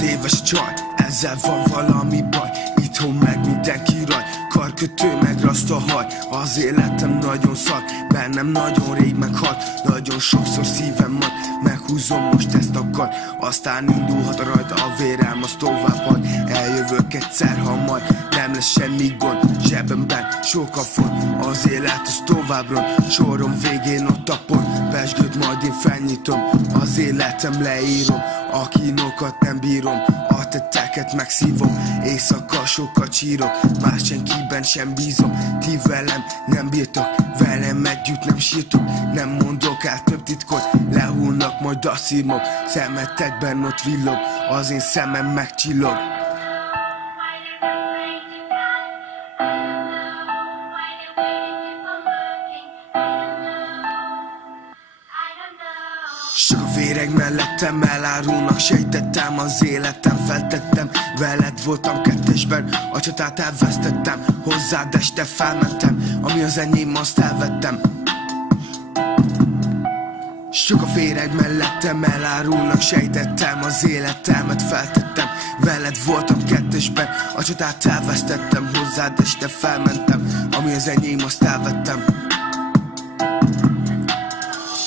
Éves csaj, ezzel van valami baj. Itthon meg mindenki raj, karkötő meg rasztahaj. Az életem nagyon szar, bennem nagyon rég meghalt. Nagyon sokszor szívem mad, meghúzom most ezt a kar. Aztán indulhat rajta a vérem, az tovább hagy. Eljövök egyszer, ha majd nem lesz semmi gond. Zsebemben sok a font, az élet az tovább ron. Sorom végén ott a pont, pezsgőt majd én felnyitom. Az életem leírom, a kínokat nem bírom, a tetteket megszívom. Éjszaka sokat sírok, más senkiben sem bízom. Ti velem nem bírtok, velem együtt nem sírtok. Nem mondok el több titkot, lehullnak majd a szírmok. Szemetekben ott villog, az én szemem megcsillog. Sok a véreg mellettem, elárulnak, sejtettem az életem, feltettem. Veled voltam kettesben, a csatát elvesztettem. Hozzád este felmentem, ami az enyém, azt elvettem. Sok a véreg mellettem, elárulnak, sejtettem az életemet, feltettem. Veled voltam kettesben, a csatát elvesztettem. Hozzád este felmentem, ami az enyém, azt elvettem.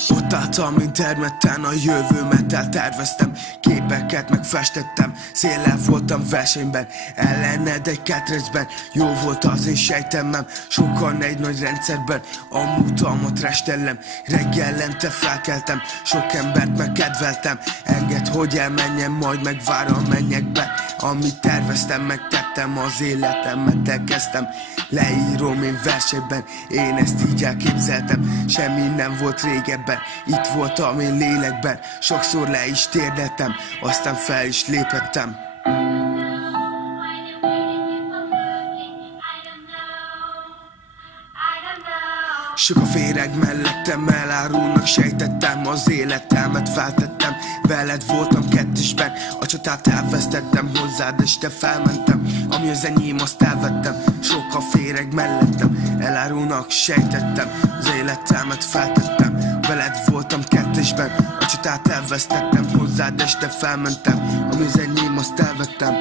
Ott álltam interneten, a jövőmet elterveztem. Képeket megfestettem, széllel voltam versenyben. Ellened egy ketrecben, jó volt az én sejtemem. Sokan egy nagy rendszerben, a múltamat restellem. Reggelente felkeltem, sok embert megkedveltem. Engedd, hogy elmenjem, majd megvárom, menjek be. Amit terveztem, megtettem, az életemet elkezdtem. Leírom én versenyben, én ezt így elképzeltem. Semmi nem volt régebben, itt voltam én lélekben. Sokszor le is térdeltem, aztán fel is lépettem. Sok a féreg mellettem, elárulnak, sejtettem az életemet, feltettem. Veled voltam kettesben, a csatát elvesztettem. Hozzád este felmentem, ami az enyém, azt elvettem. Sok a féreg mellettem, elárulnak, sejtettem az életemet, feltettem. Veled voltam kettesben, a csatát elvesztettem. Hozzád este felmentem, ami az enyém, azt elvettem.